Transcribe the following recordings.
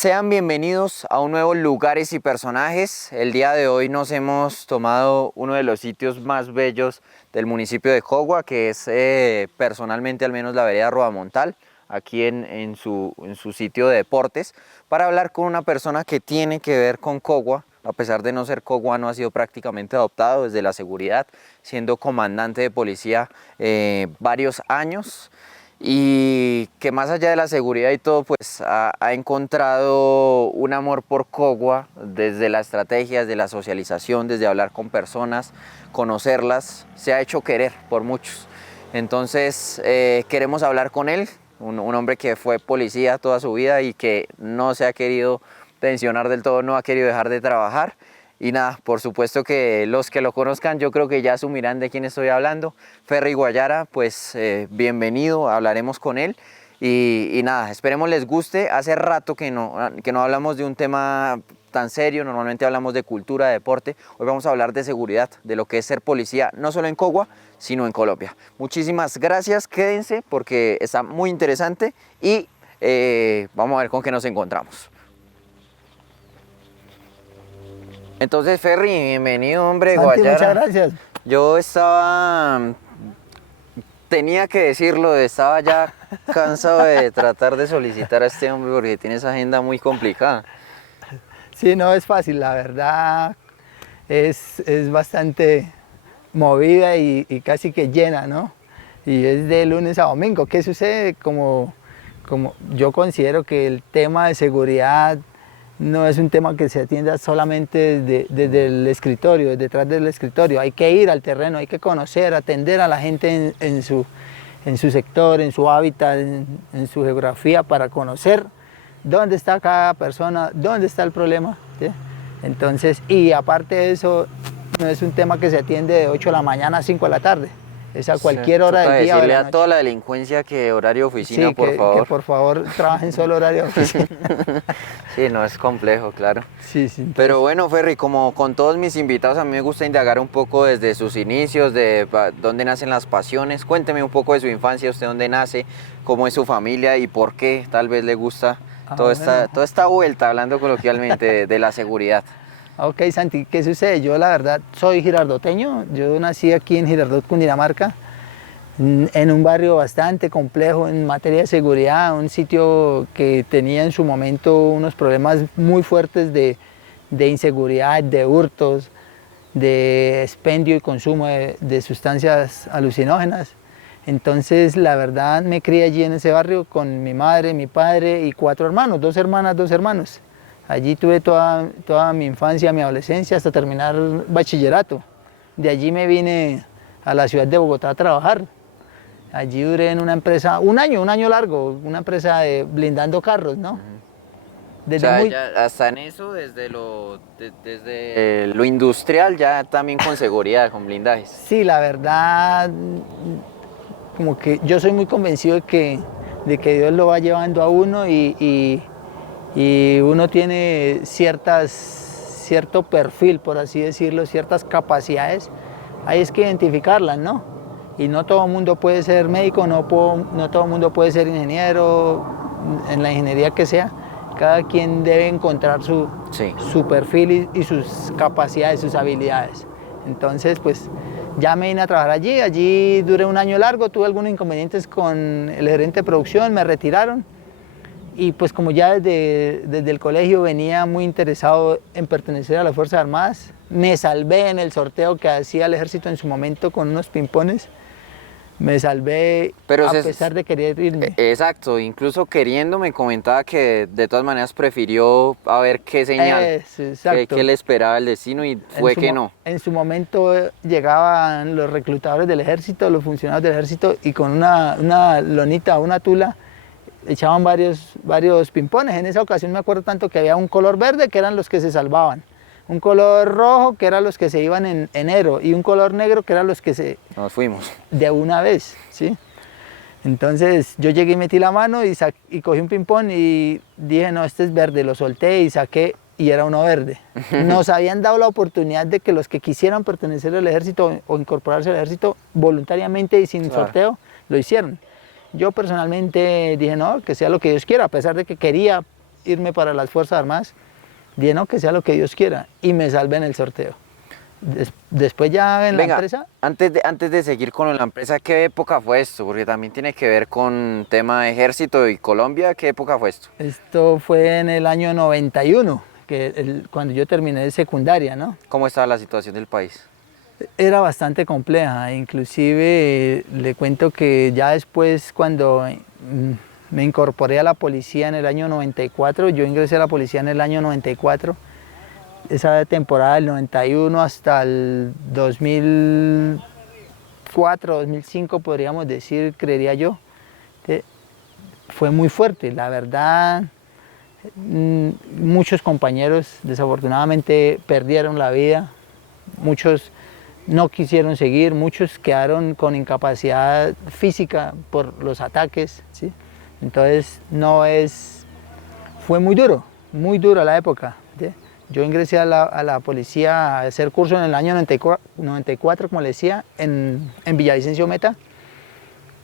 Sean bienvenidos a un nuevo Lugares y Personajes. El día de hoy nos hemos tomado uno de los sitios más bellos del municipio de Cogua, que es personalmente al menos la vereda Rodamontal, aquí en su sitio de deportes, para hablar con una persona que tiene que ver con Cogua. A pesar de no ser coguano, ha sido prácticamente adoptado desde la seguridad, siendo comandante de policía varios años. Y que más allá de la seguridad y todo, pues ha encontrado un amor por Cogua desde la estrategia, desde la socialización, desde hablar con personas, conocerlas, se ha hecho querer por muchos. Entonces queremos hablar con él, un hombre que fue policía toda su vida y que no se ha querido pensionar del todo, no ha querido dejar de trabajar. Y nada, por supuesto que los que lo conozcan yo creo que ya asumirán de quién estoy hablando. Ferry Guayara, pues bienvenido, hablaremos con él y nada, esperemos les guste. Hace rato que no hablamos de un tema tan serio, normalmente hablamos de cultura, de deporte. Hoy vamos a hablar de seguridad, de lo que es ser policía, no solo en Cogua, sino en Colombia. Muchísimas gracias, quédense porque está muy interesante y vamos a ver con qué nos encontramos. Entonces, Ferry, bienvenido, hombre, Santi, Guayara. muchas gracias. Yo tenía que decirlo, estaba ya cansado de tratar de solicitar a este hombre porque tiene esa agenda muy complicada. Sí, no es fácil, la verdad es bastante movida y casi que llena, ¿no? Y es de lunes a domingo. ¿Qué sucede? Como yo considero que el tema de seguridad no es un tema que se atienda solamente desde el escritorio, detrás del escritorio. Hay que ir al terreno, hay que conocer, atender a la gente en su sector, en su hábitat, en su geografía, para conocer dónde está cada persona, dónde está el problema, ¿sí? Entonces, y aparte de eso, no es un tema que se atiende de 8 de la mañana a 5 de la tarde. Es a cualquier hora del día o de la noche. A toda la delincuencia que horario de oficina, sí, por favor. Que por favor trabajen solo horario de oficina. Sí, no es complejo, claro. Sí, sí. Entonces... Pero bueno, Ferry, como con todos mis invitados, a mí me gusta indagar un poco desde sus inicios, de dónde nacen las pasiones. Cuénteme un poco de su infancia, usted dónde nace, cómo es su familia y por qué tal vez le gusta toda esta vuelta, hablando coloquialmente, de la seguridad. Ok, Santi, ¿qué sucede? Yo la verdad soy girardoteño, yo nací aquí en Girardot, Cundinamarca, en un barrio bastante complejo en materia de seguridad, un sitio que tenía en su momento unos problemas muy fuertes de inseguridad, de hurtos, de expendio y consumo de sustancias alucinógenas. Entonces, la verdad, me crié allí en ese barrio con mi madre, mi padre y 4 hermanos, 2 hermanas, 2 hermanos. Allí tuve toda mi infancia, mi adolescencia, hasta terminar bachillerato. De allí me vine a la ciudad de Bogotá a trabajar. Allí duré en una empresa, un año largo, una empresa de blindando carros, ¿no? Desde o sea, ya hasta en eso, desde lo industrial, ya también con seguridad, con blindajes. Sí, la verdad, como que yo soy muy convencido de que Dios lo va llevando a uno y uno tiene cierto perfil, por así decirlo, ciertas capacidades, ahí es que identificarlas, ¿no? Y no todo el mundo puede ser médico, no todo el mundo puede ser ingeniero, en la ingeniería que sea, cada quien debe encontrar su perfil y sus capacidades, sus habilidades. Entonces, pues ya me vine a trabajar allí duré un año largo, tuve algunos inconvenientes con el gerente de producción, me retiraron. Y pues como ya desde el colegio venía muy interesado en pertenecer a las Fuerzas Armadas, me salvé en el sorteo que hacía el ejército en su momento con unos pimpones. Me salvé a pesar de querer irme. Exacto, incluso queriendo me comentaba que de todas maneras prefirió a ver qué señal, qué le esperaba el destino y fue que no. En su momento llegaban los reclutadores del ejército, los funcionarios del ejército y con una lonita, una tula, echaban varios pimpones. En esa ocasión me acuerdo tanto que había un color verde que eran los que se salvaban, un color rojo que eran los que se iban en enero y un color negro que eran los que nos fuimos de una vez, ¿sí? Entonces yo llegué y metí la mano y cogí un ping-pong y dije, no, este es verde, lo solté y saqué y era uno verde. Nos habían dado la oportunidad de que los que quisieran pertenecer al ejército o incorporarse al ejército voluntariamente y sin sorteo, lo hicieron. Yo personalmente dije, no, que sea lo que Dios quiera, a pesar de que quería irme para las Fuerzas Armadas, dije no, que sea lo que Dios quiera, y me salvé en el sorteo. Después ya en la empresa... Antes de seguir con la empresa, ¿qué época fue esto? Porque también tiene que ver con tema de ejército y Colombia. ¿Qué época fue esto? Esto fue en el año 91, cuando yo terminé de secundaria, ¿no? ¿Cómo estaba la situación del país? Era bastante compleja, inclusive le cuento que ya después cuando me incorporé a la policía en el año 94, yo ingresé a la policía en el año 94, esa temporada del 91 hasta el 2004, 2005 podríamos decir, creería yo, fue muy fuerte, la verdad. Muchos compañeros desafortunadamente perdieron la vida, muchos no quisieron seguir, muchos quedaron con incapacidad física por los ataques, ¿sí? Entonces fue muy duro la época, ¿sí? Yo ingresé a la policía a hacer curso en el año 94, como le decía, en Villavicencio Meta.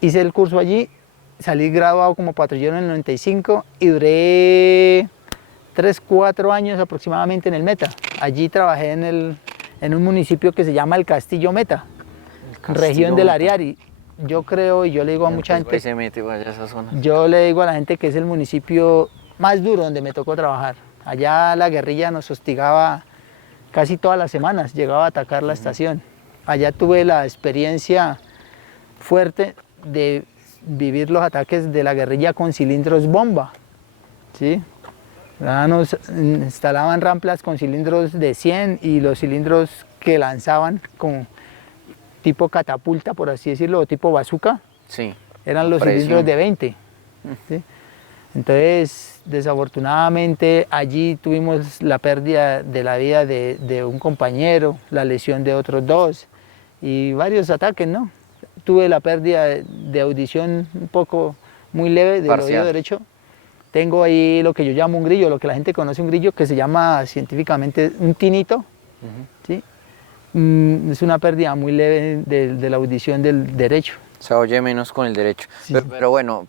Hice el curso allí, salí graduado como patrullero en el 95 y duré 3, 4 años aproximadamente en el Meta. Allí trabajé en un municipio que se llama El Castillo Meta, región del Ariari. Yo creo, y yo le digo a mucha gente, yo le digo a la gente que es el municipio más duro donde me tocó trabajar. Allá la guerrilla nos hostigaba casi todas las semanas, llegaba a atacar la estación. Allá tuve la experiencia fuerte de vivir los ataques de la guerrilla con cilindros bomba, ¿sí? Nos instalaban ramplas con cilindros de 100 y los cilindros que lanzaban con tipo catapulta, por así decirlo, o tipo bazooka, sí, eran los cilindros de 20. ¿Sí? Entonces, desafortunadamente, allí tuvimos la pérdida de la vida de un compañero, la lesión de otros 2 y varios ataques, ¿no? Tuve la pérdida de audición un poco muy leve del oído derecho. Tengo ahí lo que yo llamo un grillo, lo que la gente conoce un grillo, que se llama científicamente un tinito. ¿Sí? Es una pérdida muy leve de la audición del derecho. Se oye menos con el derecho. Sí. Pero bueno,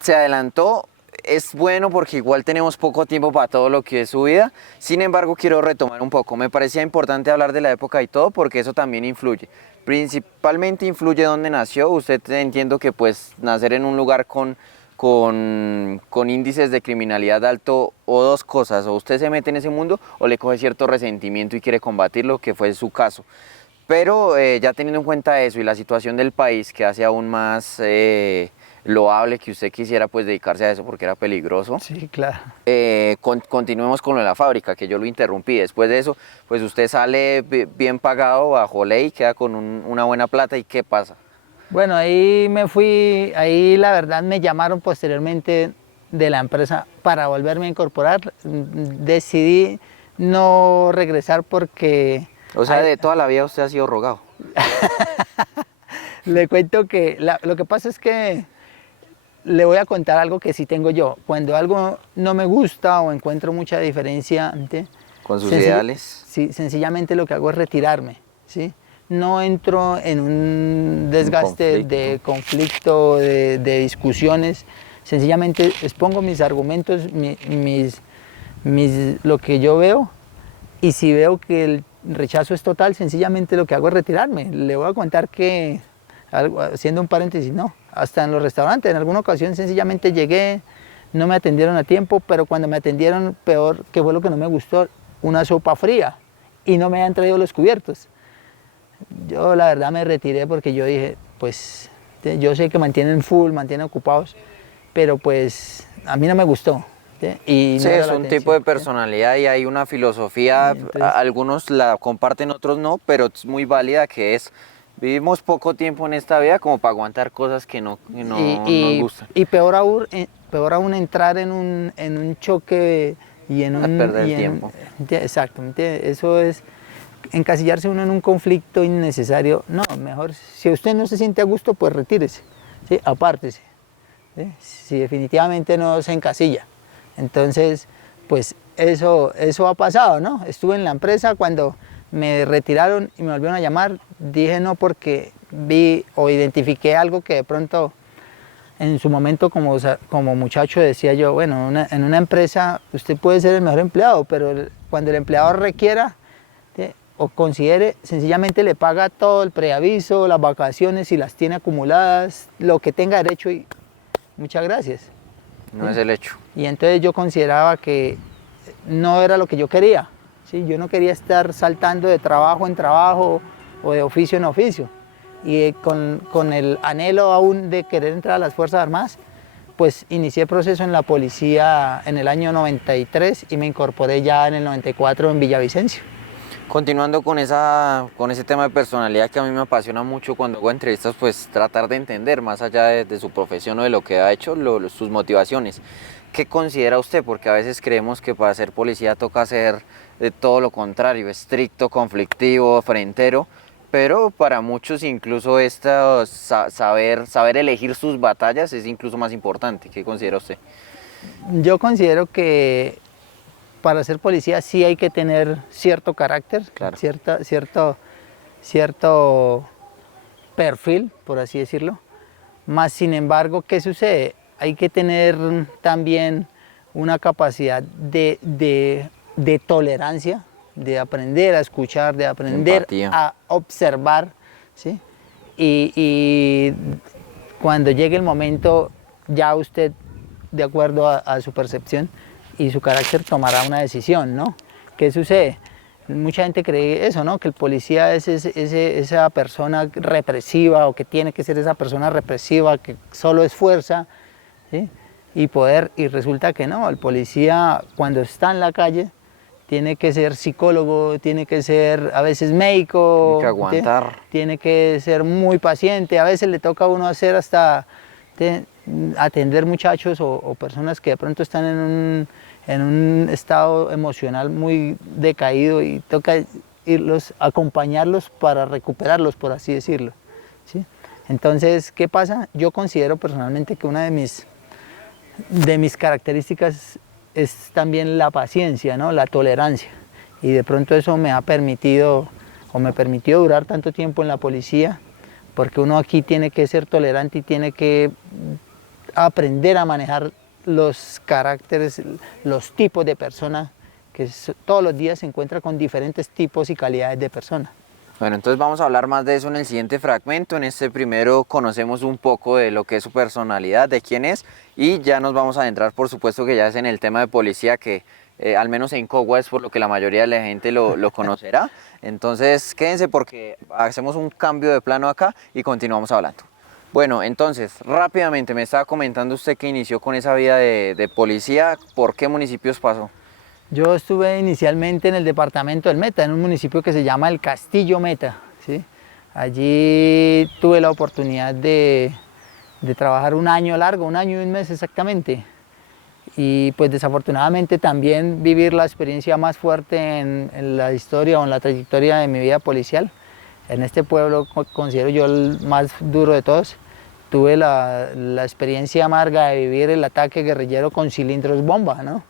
se adelantó, es bueno porque igual tenemos poco tiempo para todo lo que es su vida. Sin embargo, quiero retomar un poco. Me parecía importante hablar de la época y todo porque eso también influye. Principalmente influye dónde nació. Usted entiendo que pues nacer en un lugar con índices de criminalidad alto, o dos cosas, o usted se mete en ese mundo o le coge cierto resentimiento y quiere combatirlo, que fue su caso. Pero ya teniendo en cuenta eso y la situación del país, que hace aún más loable que usted quisiera pues dedicarse a eso porque era peligroso. Sí, claro. Continuemos con lo de la fábrica, que yo lo interrumpí. Después de eso, pues usted sale bien pagado, bajo ley, queda con una buena plata. ¿Y qué pasa? Bueno, ahí me fui, ahí la verdad me llamaron posteriormente de la empresa para volverme a incorporar. Decidí no regresar porque... O sea, de toda la vida usted ha sido rogado. Le cuento que lo que pasa es que le voy a contar algo que sí tengo yo. Cuando algo no me gusta o encuentro mucha diferencia... ¿Con sus ideales? Sí, sencillamente lo que hago es retirarme, ¿sí? No entro en un desgaste de conflicto, de discusiones, sencillamente expongo mis argumentos, lo que yo veo, y si veo que el rechazo es total, sencillamente lo que hago es retirarme. Le voy a contar que, haciendo un paréntesis, no, hasta en los restaurantes, en alguna ocasión sencillamente llegué, no me atendieron a tiempo, pero cuando me atendieron, peor, que fue lo que no me gustó, una sopa fría, y no me habían traído los cubiertos. Yo la verdad me retiré porque yo dije, pues yo sé que mantienen full, mantienen ocupados, pero pues a mí no me gustó. Y sí, es un tipo de personalidad y hay una filosofía, entonces, algunos la comparten, otros no, pero es muy válida, que es, vivimos poco tiempo en esta vida como para aguantar cosas que no nos gustan. Y peor aún entrar en un choque y en un... perder el tiempo. Exacto, eso es... encasillarse uno en un conflicto innecesario. No, mejor, si usted no se siente a gusto, pues retírese, ¿sí? Apártese, ¿sí? Si definitivamente no se encasilla. Entonces, pues eso ha pasado, ¿no? Estuve en la empresa, cuando me retiraron y me volvieron a llamar, dije no porque vi o identifiqué algo que de pronto en su momento como muchacho decía yo, bueno, en una empresa usted puede ser el mejor empleado, pero cuando el empleador requiera o considere, sencillamente le paga todo el preaviso, las vacaciones, si las tiene acumuladas, lo que tenga derecho y muchas gracias. No es el hecho. Y entonces yo consideraba que no era lo que yo quería, ¿sí? Yo no quería estar saltando de trabajo en trabajo o de oficio en oficio. Y con el anhelo aún de querer entrar a las Fuerzas Armadas, pues inicié proceso en la policía en el año 93 y me incorporé ya en el 94 en Villavicencio. Continuando con ese tema de personalidad que a mí me apasiona mucho cuando hago entrevistas, pues tratar de entender más allá de su profesión o de lo que ha hecho, sus motivaciones. ¿Qué considera usted? Porque a veces creemos que para ser policía toca ser todo lo contrario, estricto, conflictivo, frentero, pero para muchos incluso saber elegir sus batallas es incluso más importante. ¿Qué considera usted? Yo considero que para ser policía sí hay que tener cierto carácter, claro, cierto perfil, por así decirlo. Más sin embargo, ¿qué sucede? Hay que tener también una capacidad de tolerancia, de aprender a escuchar, de aprender empatía, a observar, ¿sí? Y cuando llegue el momento, ya usted, de acuerdo a su percepción y su carácter, tomará una decisión, ¿no? ¿Qué sucede? Mucha gente cree eso, ¿no? Que el policía es esa persona represiva, o que tiene que ser esa persona represiva, que solo es fuerza, ¿sí? Y resulta que no, el policía cuando está en la calle tiene que ser psicólogo, tiene que ser a veces médico, tiene que aguantar, tiene que ser muy paciente, a veces le toca a uno hacer hasta atender muchachos o personas que de pronto están en un estado emocional muy decaído y toca acompañarlos para recuperarlos, por así decirlo, ¿sí? Entonces, ¿qué pasa? Yo considero personalmente que una de mis características es también la paciencia, ¿no? La tolerancia, y de pronto eso me permitió durar tanto tiempo en la policía, porque uno aquí tiene que ser tolerante y tiene que aprender a manejar los caracteres, los tipos de personas, que todos los días se encuentra con diferentes tipos y calidades de personas. Bueno, entonces vamos a hablar más de eso en el siguiente fragmento. En este primero conocemos un poco de lo que es su personalidad, de quién es, y ya nos vamos a adentrar, por supuesto, que ya es en el tema de policía, que al menos en Cogua es por lo que la mayoría de la gente lo conocerá. Entonces quédense porque hacemos un cambio de plano acá y continuamos hablando. Bueno, entonces rápidamente me estaba comentando usted que inició con esa vida de policía. ¿Por qué municipios pasó? Yo estuve inicialmente en el departamento del Meta, en un municipio que se llama El Castillo Meta, ¿sí? Allí tuve la oportunidad de trabajar un año largo, un año y un mes exactamente. Y pues desafortunadamente también vivir la experiencia más fuerte en la historia o en la trayectoria de mi vida policial. En este pueblo considero yo el más duro de todos. Tuve la experiencia amarga de vivir el ataque guerrillero con cilindros bomba, ¿no?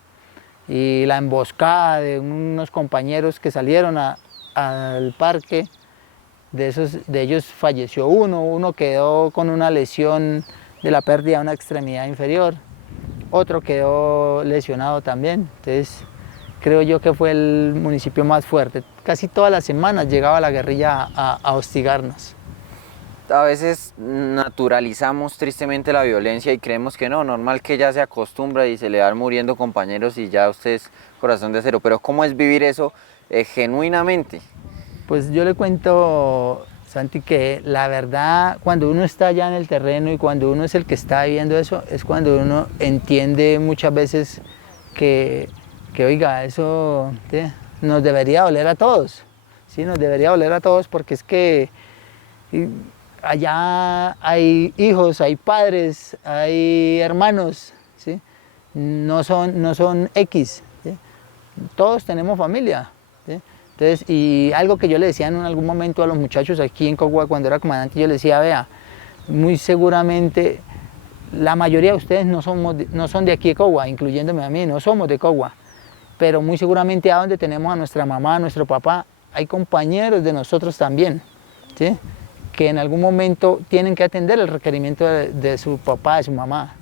Y la emboscada de unos compañeros que salieron al parque. De ellos falleció uno quedó con una lesión de la pérdida de una extremidad inferior. Otro quedó lesionado también. Entonces creo yo que fue el municipio más fuerte. Casi todas las semanas llegaba la guerrilla a hostigarnos. A veces naturalizamos tristemente la violencia y creemos que no, normal que ya se acostumbra y se le van muriendo compañeros y ya usted es corazón de acero. Pero ¿cómo es vivir eso genuinamente? Pues yo le cuento, Santi, que la verdad, cuando uno está allá en el terreno y cuando uno es el que está viviendo eso, es cuando uno entiende muchas veces que oiga, eso nos debería doler a todos, ¿sí? Nos debería doler a todos, porque es que allá hay hijos, hay padres, hay hermanos, ¿sí? No son X, ¿sí? Todos tenemos familia, ¿sí? Entonces, y algo que yo le decía en algún momento a los muchachos aquí en Cogua cuando era comandante, yo les decía, vea, muy seguramente la mayoría de ustedes no son de aquí de Cogua, incluyéndome a mí, no somos de Cogua, pero muy seguramente a donde tenemos a nuestra mamá, a nuestro papá, hay compañeros de nosotros también, ¿sí? que en algún momento tienen que atender el requerimiento de su papá, de su mamá.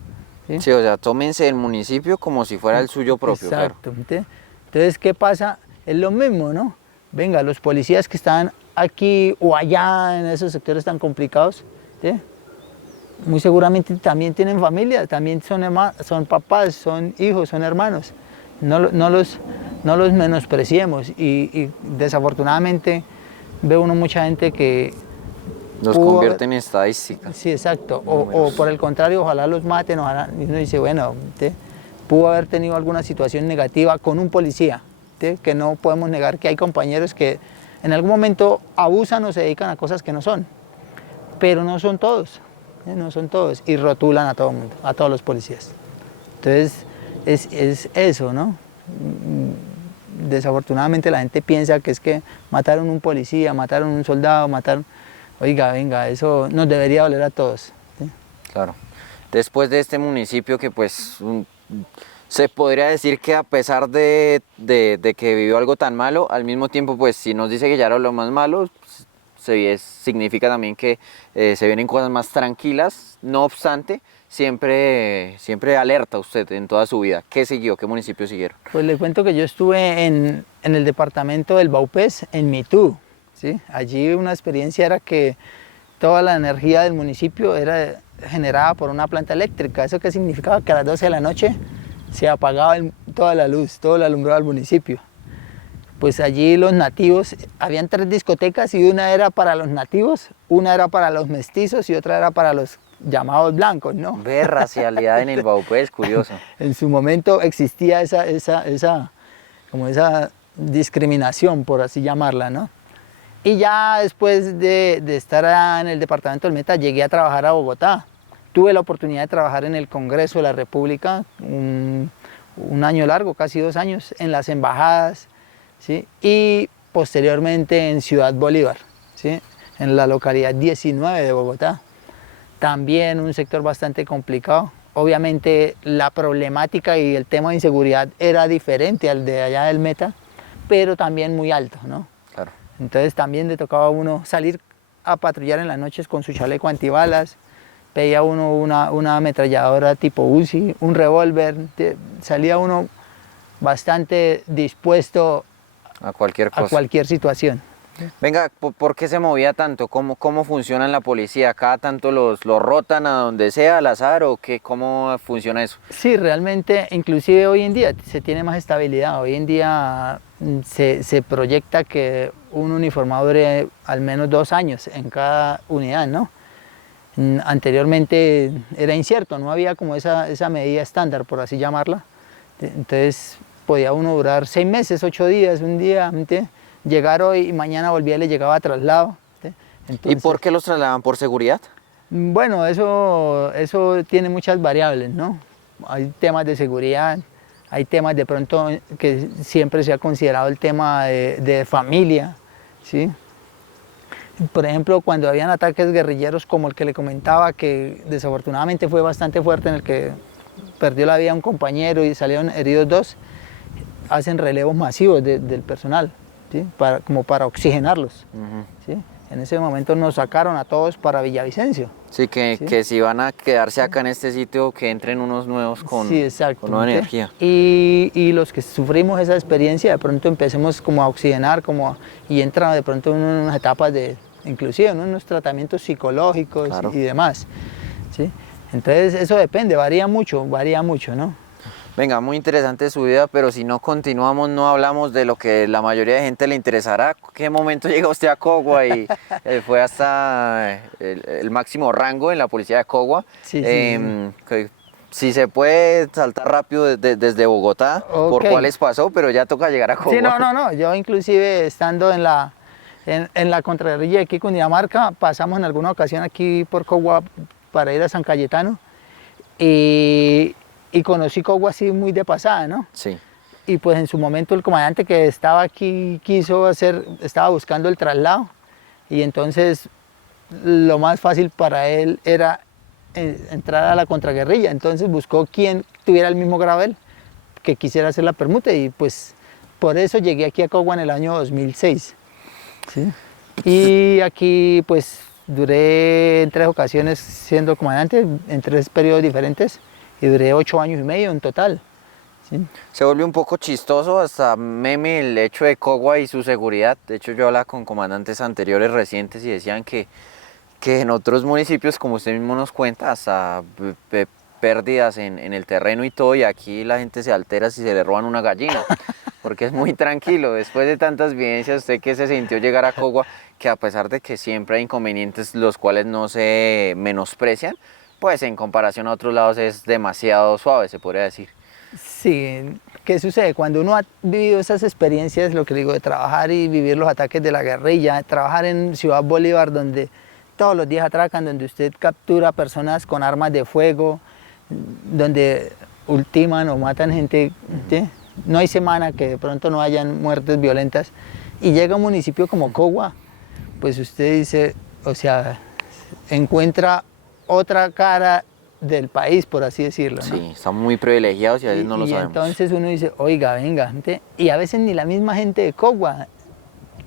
¿Sí? Sí, o sea, tómense el municipio como si fuera el suyo propio. Exacto. Claro. Entonces, ¿qué pasa? Es lo mismo, ¿no? Venga, los policías que están aquí o allá en esos sectores tan complicados, ¿sí? Muy seguramente también tienen familia, también son papás, son hijos, son hermanos. No los menospreciemos y desafortunadamente ve uno mucha gente que Los convierten en estadísticas. Sí, exacto. O por el contrario, ojalá los maten, ojalá. Y uno dice, bueno, ¿sí? Pudo haber tenido alguna situación negativa con un policía, ¿sí? Que no podemos negar que hay compañeros que en algún momento abusan o se dedican a cosas que no son, pero no son todos, ¿sí? No son todos, y rotulan a todo el mundo, a todos los policías. Entonces, es eso, ¿no? Desafortunadamente la gente piensa que es que mataron un policía, mataron un soldado, mataron... Oiga, venga, eso nos debería doler a todos. ¿Sí? Claro. Después de este municipio que pues se podría decir que a pesar de que vivió algo tan malo, al mismo tiempo pues si nos dice que ya era lo más malo, significa también que se vienen cosas más tranquilas. No obstante, siempre alerta usted en toda su vida. ¿Qué siguió? ¿Qué municipios siguieron? Pues le cuento que yo estuve en el departamento del Baupés, en Mitú. ¿Sí? Allí una experiencia era que toda la energía del municipio era generada por una planta eléctrica. ¿Eso qué significaba? Que a las 12 de la noche se apagaba toda la luz, todo el alumbrado del municipio. Pues allí los nativos, habían 3 discotecas y una era para los nativos, una era para los mestizos y otra era para los llamados blancos, ¿no? Ve racialidad en el Baupés, curioso. En su momento existía esa discriminación, por así llamarla, ¿no? Y ya después de estar en el departamento del Meta, llegué a trabajar a Bogotá. Tuve la oportunidad de trabajar en el Congreso de la República, un año largo, casi 2 años, en las embajadas, ¿sí? Y posteriormente en Ciudad Bolívar, ¿sí? En la localidad 19 de Bogotá. También un sector bastante complicado. Obviamente la problemática y el tema de inseguridad era diferente al de allá del Meta, pero también muy alto, ¿no? Claro. Entonces también le tocaba a uno salir a patrullar en las noches con su chaleco antibalas, pedía uno una ametralladora tipo Uzi, un revólver, salía uno bastante dispuesto a cualquier cosa. A cualquier situación. Venga, ¿por qué se movía tanto? ¿Cómo funciona en la policía? ¿Cada tanto los rotan a donde sea, al azar o qué? ¿Cómo funciona eso? Sí, realmente, inclusive hoy en día se tiene más estabilidad. Hoy en día se proyecta que un uniformado dure al menos 2 años en cada unidad, ¿no? Anteriormente era incierto, no había como esa medida estándar, por así llamarla. Entonces podía uno durar 6 meses, 8 días, un día, llegar hoy y mañana volvía y le llegaba a traslado. Entonces, ¿y por qué los trasladan? ¿Por seguridad? Bueno, eso tiene muchas variables, ¿no? Hay temas de seguridad, hay temas de pronto que siempre se ha considerado el tema de familia, ¿sí? Por ejemplo, cuando habían ataques guerrilleros como el que le comentaba, que desafortunadamente fue bastante fuerte, en el que perdió la vida un compañero y salieron heridos 2, hacen relevos masivos del personal, ¿sí? Como para oxigenarlos. ¿Sí? En ese momento nos sacaron a todos para Villavicencio. Sí, que si van a quedarse acá en este sitio, que entren unos nuevos con nueva energía. Y los que sufrimos esa experiencia, de pronto empecemos como a oxigenar, y entran de pronto en unas etapas inclusive en unos tratamientos psicológicos, claro, y demás. ¿Sí? Entonces eso depende, varía mucho, ¿no? Venga, muy interesante su vida, pero si no continuamos, no hablamos de lo que la mayoría de gente le interesará. ¿Qué momento llegó usted a Cogua y fue hasta el máximo rango en la policía de Cogua? Sí, si se puede saltar rápido desde Bogotá, okay, por cuáles pasó, pero ya toca llegar a Cogua. Sí, no, yo inclusive estando en la contraguerrilla de aquí con Cundinamarca, pasamos en alguna ocasión aquí por Cogua para ir a San Cayetano y conocí Cogua así muy de pasada, ¿no? Sí. Y pues en su momento el comandante que estaba aquí estaba buscando el traslado, y entonces lo más fácil para él era entrar a la contraguerrilla. Entonces buscó quien tuviera el mismo grado él, que quisiera hacer la permuta, y pues por eso llegué aquí a Cogua en el año 2006. ¿Sí? Y aquí pues duré en 3 ocasiones siendo comandante, en 3 periodos diferentes, y duré 8 años y medio en total. ¿Sí? Se volvió un poco chistoso, hasta meme, el hecho de Cogua y su seguridad. De hecho, yo hablaba con comandantes anteriores recientes y decían que en otros municipios, como usted mismo nos cuenta, hasta pérdidas en el terreno y todo, y aquí la gente se altera si se le roban una gallina, porque es muy tranquilo. Después de tantas vivencias, ¿usted qué se sintió llegar a Cogua? Que a pesar de que siempre hay inconvenientes los cuales no se menosprecian, pues en comparación a otros lados es demasiado suave, se podría decir. Sí, ¿qué sucede? Cuando uno ha vivido esas experiencias, lo que digo, de trabajar y vivir los ataques de la guerrilla, trabajar en Ciudad Bolívar, donde todos los días atracan, donde usted captura personas con armas de fuego, donde ultiman o matan gente, ¿sí? No hay semana que de pronto no hayan muertes violentas, y llega a un municipio como Cogua, pues usted dice, o sea, encuentra otra cara del país, por así decirlo, ¿no? Sí, estamos muy privilegiados y a veces no lo sabemos. Entonces uno dice, oiga, venga, gente, y a veces ni la misma gente de Cogua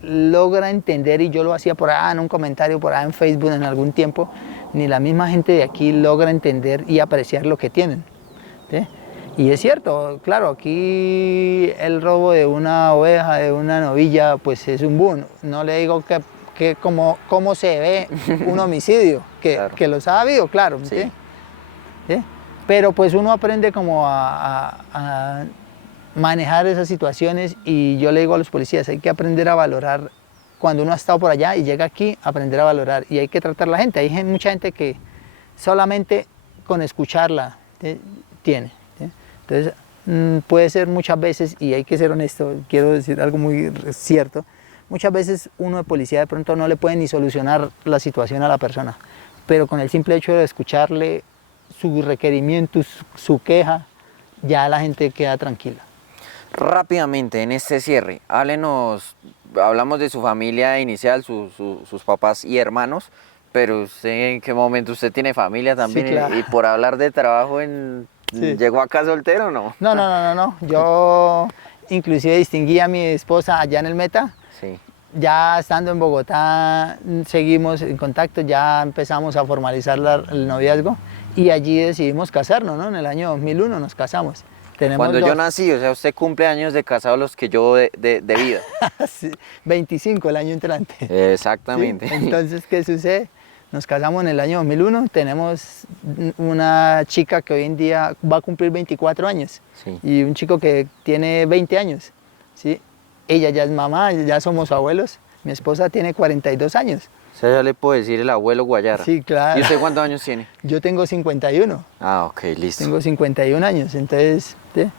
logra entender, y yo lo hacía por ahí en un comentario, por ahí en Facebook en algún tiempo, ni la misma gente de aquí logra entender y apreciar lo que tienen, ¿sí? Y es cierto, claro, aquí el robo de una oveja, de una novilla, pues es un boom. No le digo que cómo se ve un homicidio, Claro. que los ha habido, claro, ¿sí? Sí. ¿Sí? Pero pues uno aprende como a manejar esas situaciones, y yo le digo a los policías, hay que aprender a valorar cuando uno ha estado por allá y llega aquí, aprender a valorar, y hay que tratar a la gente. Hay mucha gente que solamente con escucharla, ¿sí? Tiene, ¿sí? Entonces puede ser muchas veces, y hay que ser honesto, quiero decir algo muy cierto, muchas veces uno de policía de pronto no le puede ni solucionar la situación a la persona, pero con el simple hecho de escucharle su requerimiento, su queja, ya la gente queda tranquila. Rápidamente, en este cierre, hablamos de su familia inicial, sus papás y hermanos, pero usted, ¿en qué momento usted tiene familia también? Sí, claro. Y por hablar de trabajo, Sí. ¿llegó acá soltero o no? No. Yo inclusive distinguí a mi esposa allá en el Meta. Sí. Ya estando en Bogotá seguimos en contacto, ya empezamos a formalizar el noviazgo, y allí decidimos casarnos, ¿no? En el año 2001 nos casamos. Cuando yo nací, o sea, usted cumple años de casado los que yo de vida. Sí, 25 el año entrante. Exactamente. ¿Sí? Entonces, ¿qué sucede? Nos casamos en el año 2001, tenemos una chica que hoy en día va a cumplir 24 años, Sí. y un chico que tiene 20 años, ¿sí? Ella ya es mamá, ya somos abuelos, mi esposa tiene 42 años. O sea, ya le puedo decir el abuelo Guayara. Sí, claro. ¿Y usted cuántos años tiene? Yo tengo 51. Ah, ok, listo. Tengo 51 años, entonces ¿sí?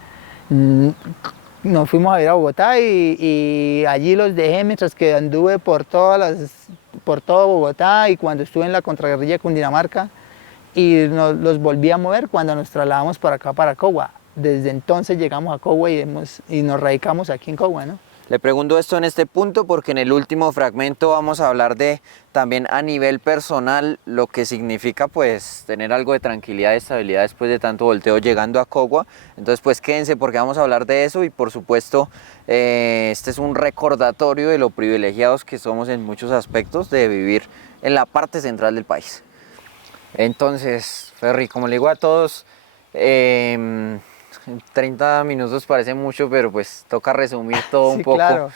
Nos fuimos a ir a Bogotá, y allí los dejé mientras que anduve por todo Bogotá, y cuando estuve en la contraguerrilla de Cundinamarca, y los volví a mover cuando nos trasladamos para acá, para Cogua. Desde entonces llegamos a Cogua y nos radicamos aquí en Cogua, ¿no? Le pregunto esto en este punto porque en el último fragmento vamos a hablar de también a nivel personal lo que significa pues tener algo de tranquilidad y estabilidad después de tanto volteo llegando a Cogua. Entonces pues quédense porque vamos a hablar de eso, y por supuesto este es un recordatorio de lo privilegiados que somos en muchos aspectos de vivir en la parte central del país. Entonces, Ferry, como le digo a todos, 30 minutos parece mucho, pero pues toca resumir todo un poco. Claro.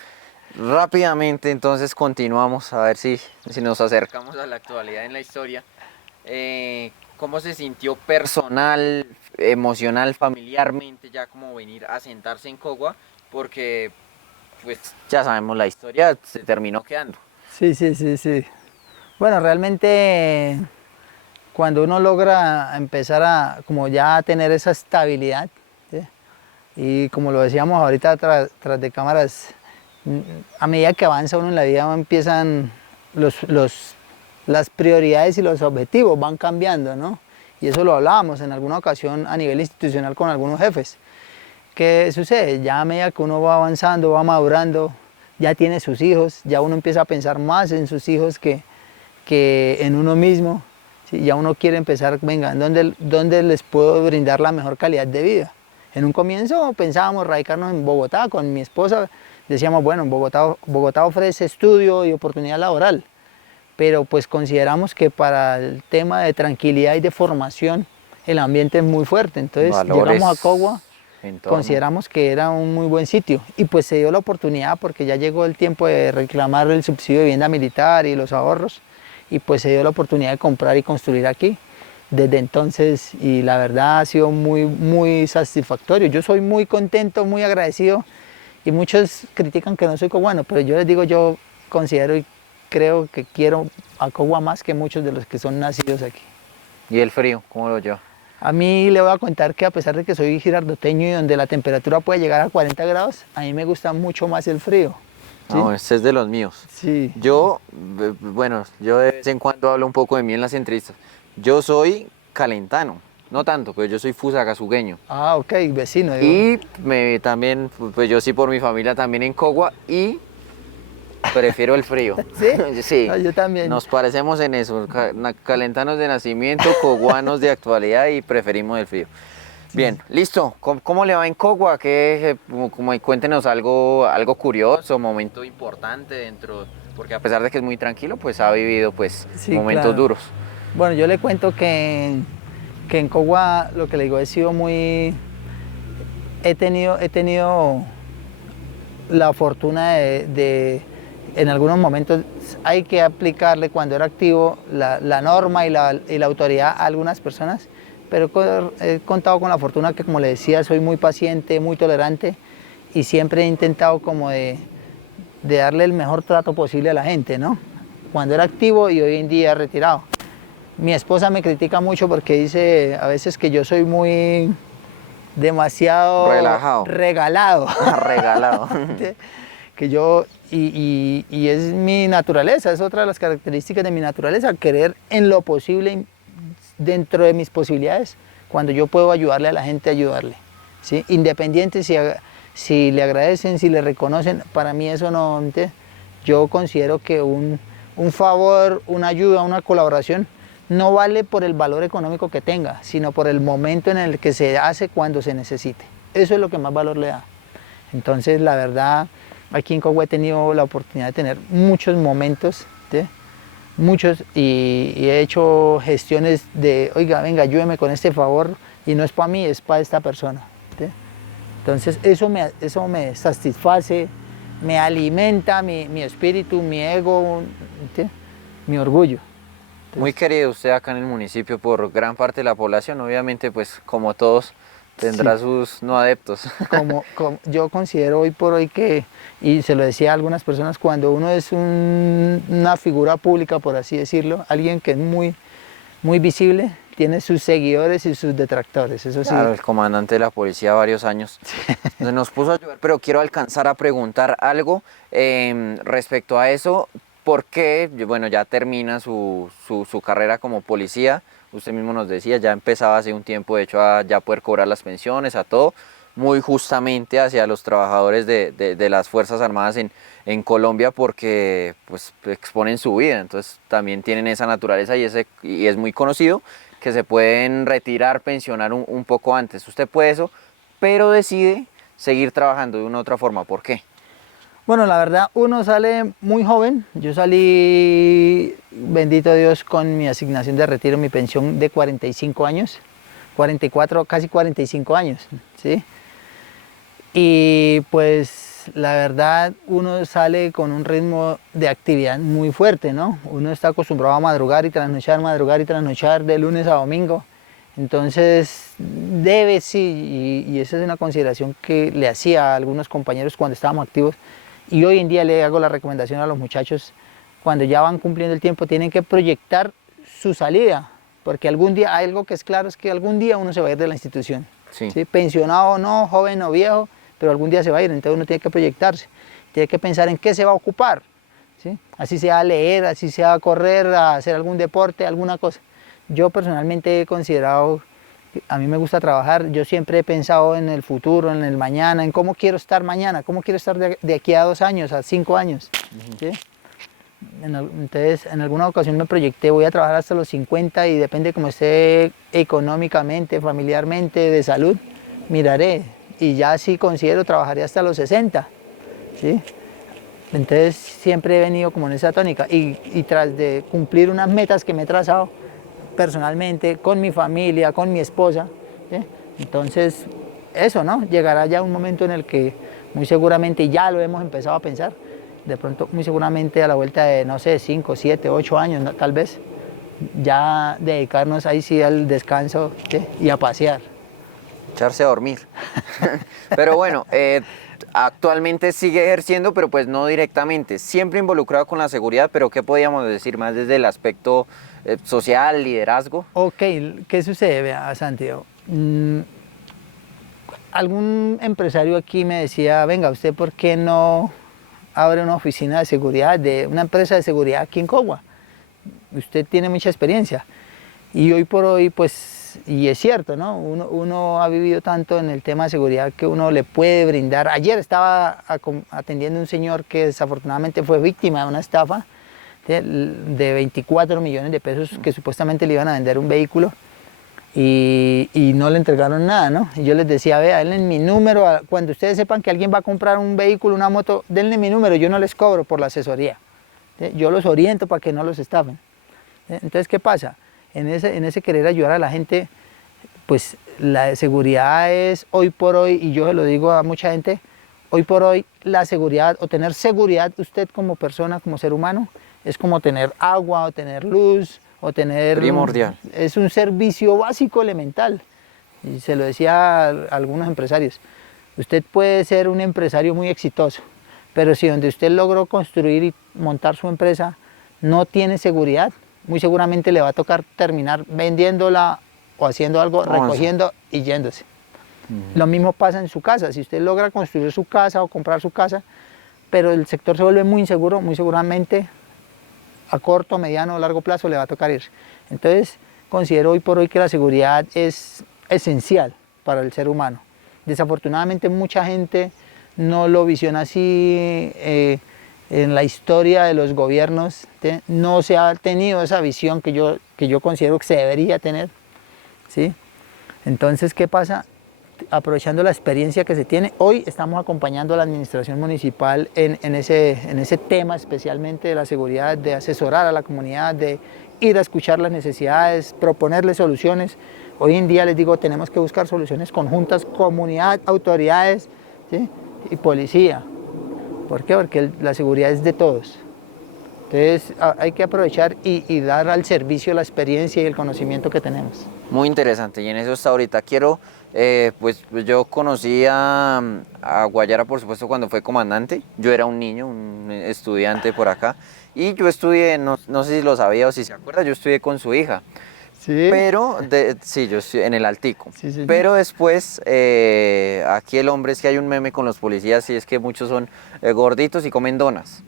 Rápidamente, entonces continuamos a ver si nos acercamos a la actualidad en la historia. ¿Cómo se sintió personal, emocional, familiarmente, ya como venir a sentarse en Cogua? Porque pues ya sabemos la historia, se terminó quedando. Sí. Bueno, realmente cuando uno logra empezar a como ya a tener esa estabilidad, ¿sí? Y como lo decíamos ahorita tras de cámaras, a medida que avanza uno en la vida empiezan las prioridades y los objetivos van cambiando, ¿no? Y eso lo hablábamos en alguna ocasión a nivel institucional con algunos jefes. ¿Qué sucede? Ya a medida que uno va avanzando, va madurando, ya tiene sus hijos, ya uno empieza a pensar más en sus hijos que en uno mismo, ¿sí? Ya uno quiere empezar, venga, ¿dónde les puedo brindar la mejor calidad de vida? En un comienzo pensábamos radicarnos en Bogotá con mi esposa, decíamos, bueno, Bogotá ofrece estudio y oportunidad laboral, pero pues consideramos que para el tema de tranquilidad y de formación el ambiente es muy fuerte. Entonces llegamos a Cogua, consideramos que era un muy buen sitio y pues se dio la oportunidad porque ya llegó el tiempo de reclamar el subsidio de vivienda militar y los ahorros y pues se dio la oportunidad de comprar y construir aquí. Desde entonces, y la verdad ha sido muy satisfactorio. Yo soy muy contento, muy agradecido y muchos critican que no soy coguano, pero yo les digo, yo considero y creo que quiero a Cogua más que muchos de los que son nacidos aquí. ¿Y el frío? ¿Cómo lo lleva? A mí le voy a contar que a pesar de que soy girardoteño y donde la temperatura puede llegar a 40 grados, a mí me gusta mucho más el frío. ¿Sí? No, este es de los míos. Sí. Yo, bueno, yo de vez en cuando hablo un poco de mí en las entrevistas. Yo soy calentano, no tanto, pero yo soy fusagasugueño. Ah, ok, vecino. Y también, pues yo sí por mi familia también en Cogua y prefiero el frío. ¿Sí? Sí. No, yo también. Nos parecemos en eso, calentanos de nacimiento, coguanos de actualidad y preferimos el frío. Bien, listo. ¿Cómo le va en Cogua? Cuéntenos algo curioso, momento importante dentro, porque a pesar de que es muy tranquilo, pues ha vivido pues Sí, momentos claro. duros. Bueno, yo le cuento que en Cogua, lo que le digo, he sido muy... He tenido la fortuna en algunos momentos hay que aplicarle cuando era activo la norma y la autoridad a algunas personas, pero he contado con la fortuna que, como le decía, soy muy paciente, muy tolerante y siempre he intentado como de darle el mejor trato posible a la gente, ¿no? Cuando era activo y hoy en día retirado. Mi esposa me critica mucho porque dice a veces que yo soy muy demasiado Relajado. regalado. Regalado. Que yo, y es mi naturaleza, es otra de las características de mi naturaleza, querer en lo posible, dentro de mis posibilidades, cuando yo puedo ayudarle a la gente, ayudarle, ¿sí? Independiente si le agradecen, si le reconocen, para mí eso no, yo considero que un favor, una ayuda, una colaboración, no vale por el valor económico que tenga, sino por el momento en el que se hace cuando se necesite. Eso es lo que más valor le da. Entonces, la verdad, aquí en Cogua he tenido la oportunidad de tener muchos momentos, ¿sí? Muchos, y he hecho gestiones de, oiga, venga, ayúdeme con este favor, y no es para mí, es para esta persona, ¿sí? Entonces, eso me satisface, me alimenta mi espíritu, mi ego, ¿sí? Mi orgullo. Muy querido usted acá en el municipio por gran parte de la población, obviamente pues como todos tendrá Sí. sus no adeptos. Yo considero hoy por hoy que, y se lo decía a algunas personas, cuando uno es una figura pública, por así decirlo, alguien que es muy visible, tiene sus seguidores y sus detractores, eso sí. Claro, el comandante de la policía varios años. Se nos puso a llover, pero quiero alcanzar a preguntar algo respecto a eso. ¿Por qué? Bueno, ya termina su carrera como policía. Usted mismo nos decía, ya empezaba hace un tiempo, de hecho, a ya poder cobrar las pensiones, a todo, muy justamente hacia los trabajadores de las Fuerzas Armadas en Colombia, porque pues exponen su vida, entonces también tienen esa naturaleza y es muy conocido que se pueden retirar, pensionar un poco antes. Usted puede eso, pero decide seguir trabajando de una u otra forma. ¿Por qué? Bueno, la verdad, uno sale muy joven. Yo salí, bendito Dios, con mi asignación de retiro, mi pensión de 45 años, 44, casi 45 años, ¿sí? Y pues la verdad, uno sale con un ritmo de actividad muy fuerte, ¿no? Uno está acostumbrado a madrugar y trasnochar de lunes a domingo. Entonces, sí, y esa es una consideración que le hacía a algunos compañeros cuando estábamos activos. Y hoy en día le hago la recomendación a los muchachos, cuando ya van cumpliendo el tiempo, tienen que proyectar su salida, porque algún día, algo que es claro es que algún día uno se va a ir de la institución. Sí. ¿Sí? Pensionado o no, joven o viejo, pero algún día se va a ir, entonces uno tiene que proyectarse, tiene que pensar en qué se va a ocupar, ¿sí? Así sea leer, así sea correr, hacer algún deporte, alguna cosa. Yo personalmente he considerado, a mí me gusta trabajar, yo siempre he pensado en el futuro, en el mañana, en cómo quiero estar mañana, cómo quiero estar de aquí a 2 años, a 5 años. ¿Sí? Entonces, en alguna ocasión me proyecté, voy a trabajar hasta los 50 y depende cómo esté económicamente, familiarmente, de salud, miraré. Y ya si considero, trabajaré hasta los 60. ¿Sí? Entonces siempre he venido como en esa tónica y tras de cumplir unas metas que me he trazado personalmente, con mi familia, con mi esposa, ¿sí? Entonces eso, ¿no? Llegará ya un momento en el que muy seguramente ya lo hemos empezado a pensar, de pronto muy seguramente a la vuelta de, no sé, 5, 7, 8 años, ¿no? Tal vez, ya dedicarnos ahí sí al descanso, ¿sí? Y a pasear. Echarse a dormir. Pero bueno, actualmente sigue ejerciendo, pero pues no directamente. Siempre involucrado con la seguridad, pero ¿qué podríamos decir más desde el aspecto social, liderazgo? Ok, ¿qué sucede? Vea, Santiago. Algún empresario aquí me decía, venga, ¿usted por qué no abre una oficina de seguridad, de una empresa de seguridad aquí en Cogua? Usted tiene mucha experiencia. Y hoy por hoy, pues, y es cierto, ¿no? Uno ha vivido tanto en el tema de seguridad que uno le puede brindar. Ayer estaba atendiendo a un señor que desafortunadamente fue víctima de una estafa de 24 millones de pesos que supuestamente le iban a vender un vehículo y no le entregaron nada, ¿no? Y yo les decía, vea, denle mi número, cuando ustedes sepan que alguien va a comprar un vehículo, una moto, denle mi número, yo no les cobro por la asesoría. ¿Sí? Yo los oriento para que no los estafen. ¿Sí? Entonces, ¿qué pasa? En ese querer ayudar a la gente, pues la seguridad es hoy por hoy, y yo se lo digo a mucha gente, hoy por hoy la seguridad o tener seguridad usted como persona, como ser humano, es como tener agua o tener luz o tener... Primordial. Es un servicio básico elemental. Y se lo decía a algunos empresarios. Usted puede ser un empresario muy exitoso, pero si donde usted logró construir y montar su empresa no tiene seguridad, muy seguramente le va a tocar terminar vendiéndola o haciendo algo, recogiendo y yéndose. Lo mismo pasa en su casa. Si usted logra construir su casa o comprar su casa, pero el sector se vuelve muy inseguro, muy seguramente a corto, mediano o largo plazo le va a tocar ir. Entonces, considero hoy por hoy que la seguridad es esencial para el ser humano. Desafortunadamente mucha gente no lo visiona así. En la historia de los gobiernos no se ha tenido esa visión que yo considero que se debería tener, ¿sí? Entonces, ¿qué pasa? Aprovechando la experiencia que se tiene, hoy estamos acompañando a la administración municipal en ese tema especialmente de la seguridad, de asesorar a la comunidad, de ir a escuchar las necesidades, proponerles soluciones. Hoy en día les digo, tenemos que buscar soluciones conjuntas, comunidad, autoridades, ¿sí? Y policía. ¿Por qué? Porque la seguridad es de todos. Entonces hay que aprovechar y dar al servicio la experiencia y el conocimiento que tenemos. Muy interesante, y en eso está ahorita. Pues yo conocí a Guayara, por supuesto, cuando fue comandante. Yo era un niño, un estudiante por acá, y yo estudié, no sé si lo sabía o si se acuerda, yo estudié con su hija. Sí. Pero, sí, yo estoy en el Altico. Sí, sí. Pero después, aquí el hombre, es que hay un meme con los policías y es que muchos son gorditos y comen donas.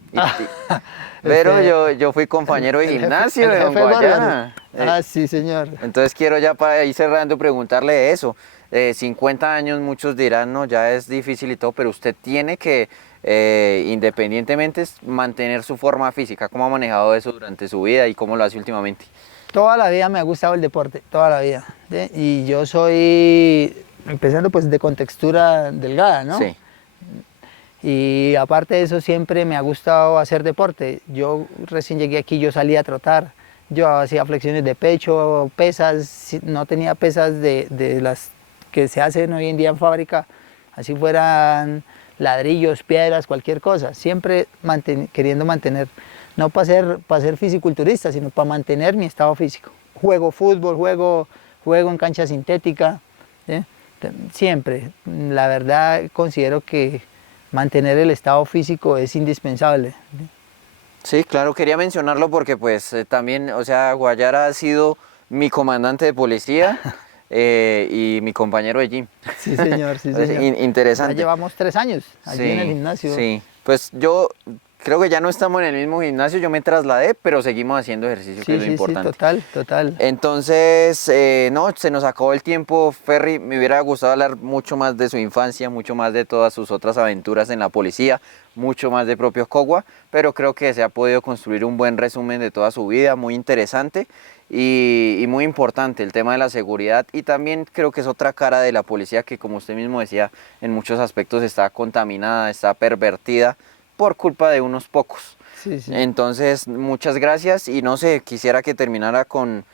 Pero yo fui compañero de gimnasio de don Guayara. Sí, señor. Entonces quiero ya para ir cerrando preguntarle eso. 50 años, muchos dirán, no, ya es difícil y todo, pero usted tiene que, independientemente, mantener su forma física. ¿Cómo ha manejado eso durante su vida y cómo lo hace últimamente? Toda la vida me ha gustado el deporte, toda la vida. ¿Sí? Y yo soy, empezando pues de contextura delgada, ¿no? Sí. Y aparte de eso siempre me ha gustado hacer deporte. Yo recién llegué aquí, yo salía a trotar, yo hacía flexiones de pecho, pesas, no tenía pesas de las que se hacen hoy en día en fábrica, así fueran ladrillos, piedras, cualquier cosa, siempre queriendo mantener, no para ser fisiculturista, sino para mantener mi estado físico. Juego fútbol, juego en cancha sintética, ¿sí? Siempre. La verdad considero que mantener el estado físico es indispensable. Sí, claro, quería mencionarlo porque pues también, o sea, Guayara ha sido mi comandante de policía y mi compañero de gym. Sí, señor, sí, señor. Interesante. Ya llevamos 3 años allí en el gimnasio. Sí, pues yo creo que ya no estamos en el mismo gimnasio, yo me trasladé, pero seguimos haciendo ejercicio, que es lo importante. Sí, total. Entonces, no, se nos acabó el tiempo, Ferry. Me hubiera gustado hablar mucho más de su infancia, mucho más de todas sus otras aventuras en la policía, mucho más de propio Cogua, pero creo que se ha podido construir un buen resumen de toda su vida, muy interesante y muy importante el tema de la seguridad, y también creo que es otra cara de la policía que, como usted mismo decía, en muchos aspectos está contaminada, está pervertida, por culpa de unos pocos. Sí, sí. Entonces, muchas gracias y no sé, quisiera que terminara con,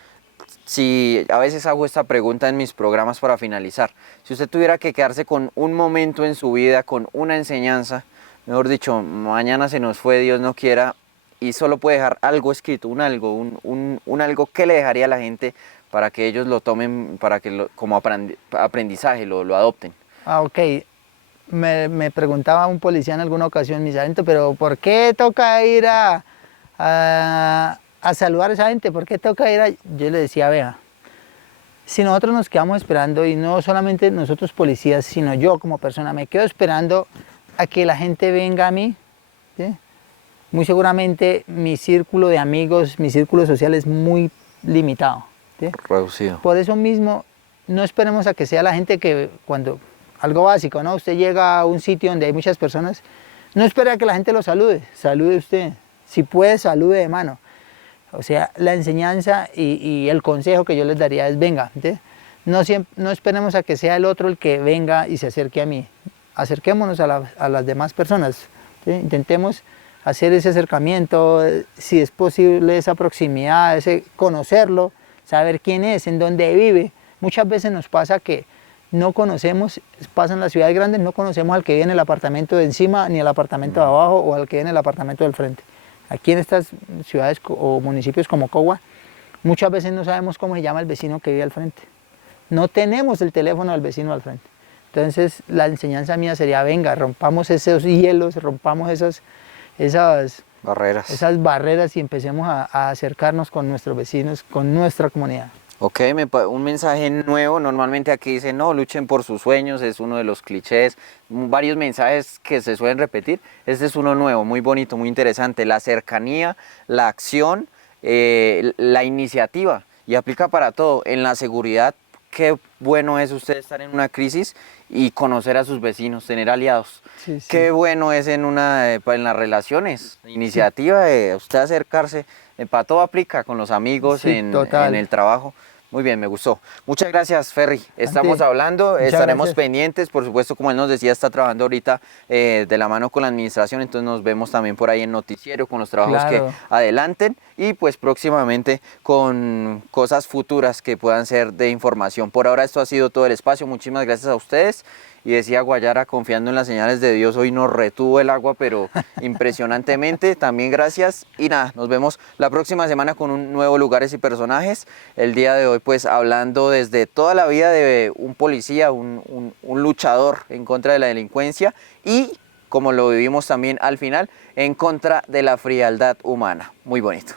si a veces hago esta pregunta en mis programas para finalizar, si usted tuviera que quedarse con un momento en su vida, con una enseñanza, mejor dicho, mañana se nos fue, Dios no quiera, y solo puede dejar algo escrito, un algo, un algo que le dejaría a la gente para que ellos lo tomen, para que como aprendizaje lo adopten. Ah, ok. Me preguntaba un policía en alguna ocasión, mi sargento, pero ¿por qué toca ir a saludar a esa gente? ¿Por qué toca ir a...? Yo le decía, vea, si nosotros nos quedamos esperando, y no solamente nosotros policías, sino yo como persona, me quedo esperando a que la gente venga a mí, ¿sí? Muy seguramente mi círculo de amigos, mi círculo social es muy limitado, ¿sí? Reducido. Por eso mismo, no esperemos a que sea la gente que cuando... Algo básico, ¿no? Usted llega a un sitio donde hay muchas personas, no espera que la gente lo salude, salude usted. Si puede, salude de mano. O sea, la enseñanza y el consejo que yo les daría es, venga, ¿sí? No esperemos a que sea el otro el que venga y se acerque a mí. Acerquémonos a las demás personas, ¿sí? Intentemos hacer ese acercamiento, si es posible esa proximidad, ese conocerlo, saber quién es, en dónde vive. Muchas veces nos pasa que no conocemos, pasa en las ciudades grandes, no conocemos al que vive en el apartamento de encima, ni al apartamento de abajo, o al que vive en el apartamento del frente. Aquí en estas ciudades o municipios como Cogua, muchas veces no sabemos cómo se llama el vecino que vive al frente. No tenemos el teléfono del vecino al frente. Entonces, la enseñanza mía sería, venga, rompamos esos hielos, rompamos esas barreras y empecemos a acercarnos con nuestros vecinos, con nuestra comunidad. Ok, un mensaje nuevo, normalmente aquí dice no, luchen por sus sueños, es uno de los clichés, varios mensajes que se suelen repetir, este es uno nuevo, muy bonito, muy interesante, la cercanía, la acción, la iniciativa, y aplica para todo, en la seguridad, qué bueno es usted estar en una crisis y conocer a sus vecinos, tener aliados, Sí, sí. Qué bueno es en las relaciones, iniciativa de usted acercarse, para todo aplica, con los amigos, Sí, en total. el trabajo. Muy bien, me gustó. Muchas gracias, Ferry. Estamos Ante, hablando, muchas estaremos gracias. pendientes. Por supuesto, como él nos decía, está trabajando ahorita de la mano con la administración, entonces nos vemos también por ahí en noticiero con los trabajos que Claro. adelanten y pues próximamente con cosas futuras que puedan ser de información. Por ahora esto ha sido todo el espacio. Muchísimas gracias a ustedes. Y decía Guayara, confiando en las señales de Dios, hoy nos retuvo el agua, pero impresionantemente. También gracias. Y nada, nos vemos la próxima semana con un nuevo Lugares y Personajes. El día de hoy, pues, hablando desde toda la vida de un policía, un luchador en contra de la delincuencia y, como lo vivimos también al final, en contra de la frialdad humana. Muy bonito.